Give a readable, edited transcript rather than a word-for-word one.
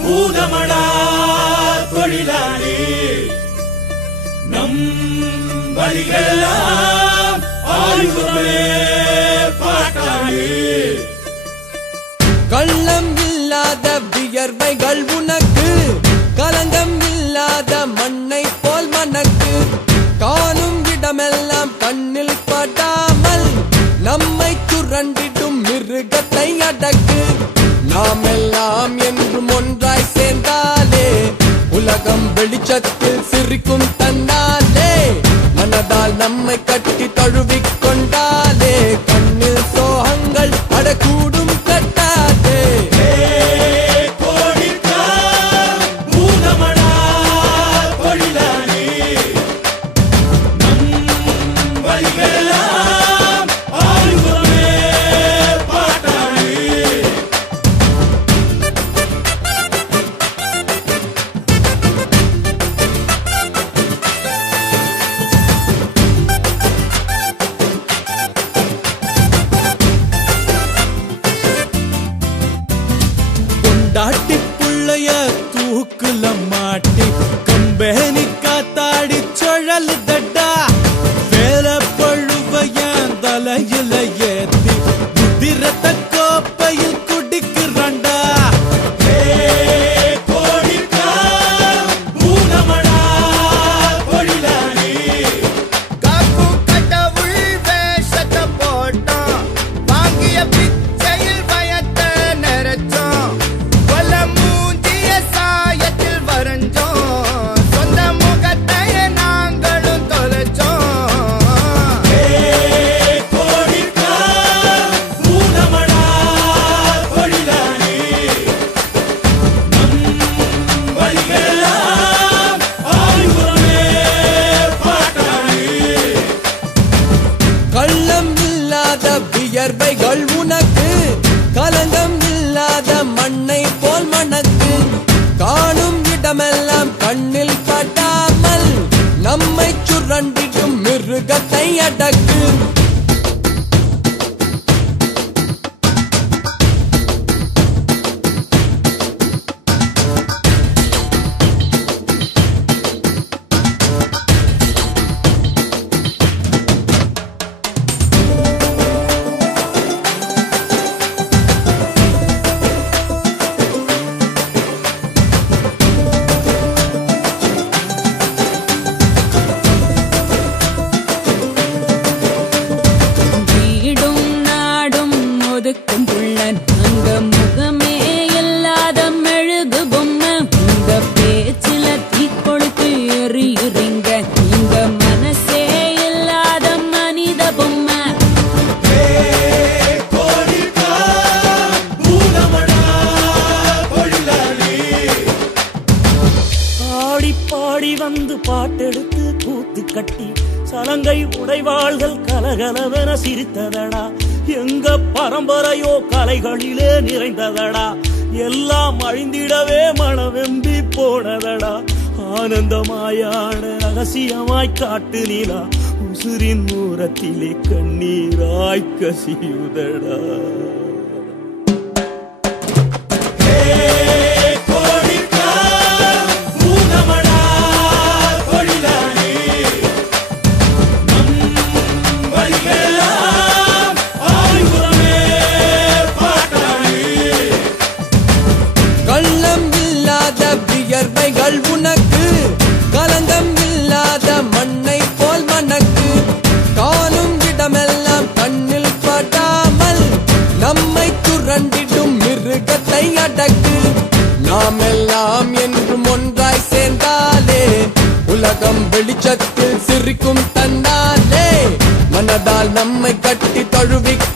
பூதமடா தொழிலாளி நம் வழிகளெல்லாம் ஆயுதமே பாட்டாளி. கள்ளம் இல்லாத வியர்வைகள் உனக்கு, கலங்கம் இல்லாத மண்ணை போல் மனக்கு, காணும் இடமெல்லாம் கண்ணில் படாமல் நம்மை சுரண்டிடும் மிருகத்தை அடக்கு. நாம் எல்லாம் என்றும் ஒன்றாய் சேர்ந்தாலே உலகம் வெளிச்சத்தில் சிரிக்கும் தன்னாலே, மனதால் நம்மை கட்டி தழுவிக் கொண்டாலே கண்ணில் சோகங்கள் அடக்கூடும் கட்டாதே. பூதமடா தொழிலாளி நம் வழிகளெல்லாம் ஆயுதமே பாட்டாளி. கொண்டாட்டி புள்ளைய தூக்குல மாட்டி கம்பேனி காத்தாடி சுழல் தட்டா, வேல பழுவைய தலையில ஏத்தி குதிரத்த கோப்பையில் குடிக்கிறாண்டா. பூதமடா தொழிலாளி காப்பு கடவுள் வேஷத்தை போட்டோம், வாங்கிய பிச்சையில் பயத்தை நிறைச்சோம், கொல்ல மூஞ்சிய சாயத்தில் வரைஞ்சோம், சொந்த முகத்தையே நாங்களும் தொலைச்சோம். பூதமடா தொழிலாளி நம் வழிகளெல்லாம் ஆயுதமே பாட்டாளி. கள்ளம் இல்லாத வியர்வைகள் உனக்கு, கலங்கம் இல்லாத மண்ணை போல் மனக்கு, காணும் இடமெல்லாம் கண்ணில் படாமல் நம்மை சுரண்டிடும் மிருகத்தை அடக்கு. வீடும் நாடும் ஒதுக்கும் புள்ளன், அங்க முகமே இல்லாத மெழுகு பொம்மை, உங்க பேச்சில தீக்கொளுத்து எரியுறீங்க, இங்க மனசே இல்லாத மனித பொம்மை. பூதமடா தொழிலாளி ஆடி பாடி வந்து பாட்டெடுத்து கூத்து கட்டி சலங்கை உடைவாள்கள் கலகலவென சிரித்ததடா, எங்க பரம்பரையோ கலைகளிலே நிறைந்ததடா, எல்லாம் அழிந்திடவே மனவெம்பி போனதடா, ஆனந்தமாயான ரகசியமாய் காட்டு நிலா உசுரின் மூரத்திலே கண்ணீராய் கசியுதடா. பூதமடா தொழிலாளி நம் வழிகளெல்லாம் ஆயுதமே பாட்டாளி. கள்ளம் இல்லாத வியர்வைகள் உனக்கு, கலங்கம் இல்லாத மண்ணை போல் மனக்கு, காணும் இடமெல்லாம் கண்ணில் படாமல் நம்மை சுரண்டிடும் மிருகத்தை அடக்கு. நாம் எல்லாம் என்றும் ஒன்றாய் சேர்ந்தாலே உலகம் வெளிச்சத்தில் சிரிக்கும் தன்னாலே, மனதால் நம்மை கட்டி தழுவிக்